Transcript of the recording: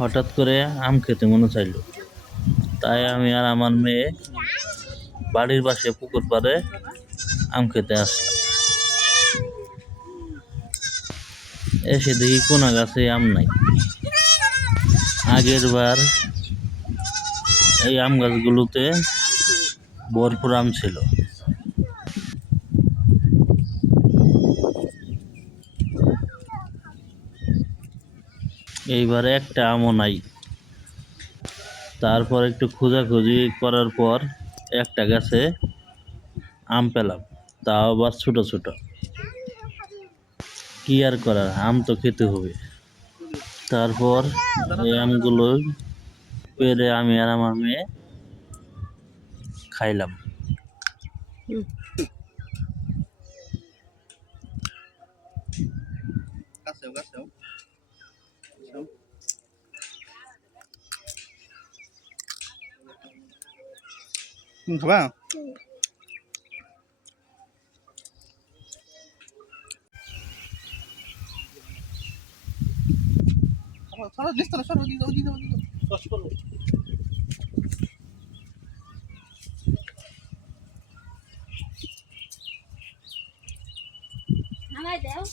হঠাৎ করে আম খেতে মনে চাইল। তাই আমি আর আমার মেয়ে বাড়ির পাশে পুকুর পাড়ে আম খেতে আসলাম। এসে দেখি কোনা গাছে আম নাই। আগের বার এই আম গাছগুলোতে ভরপুর আম ছিল। এইবারে একটা আমও নাই। তারপর একটু খোঁজাখুঁজি করার পর একটা গাছে আম পেলাম, তাও আবার ছোট ছোট। কি আর করার, আম তো খেতে হবে। তারপর এই আমগুলো পেরে আমি আর আমার মেয়ে খাইলাম। কাছেও কাছেও তুমি খাবা সরো দিস তো সরো দিও দিও দিও কষ্ট করো আমায় দাও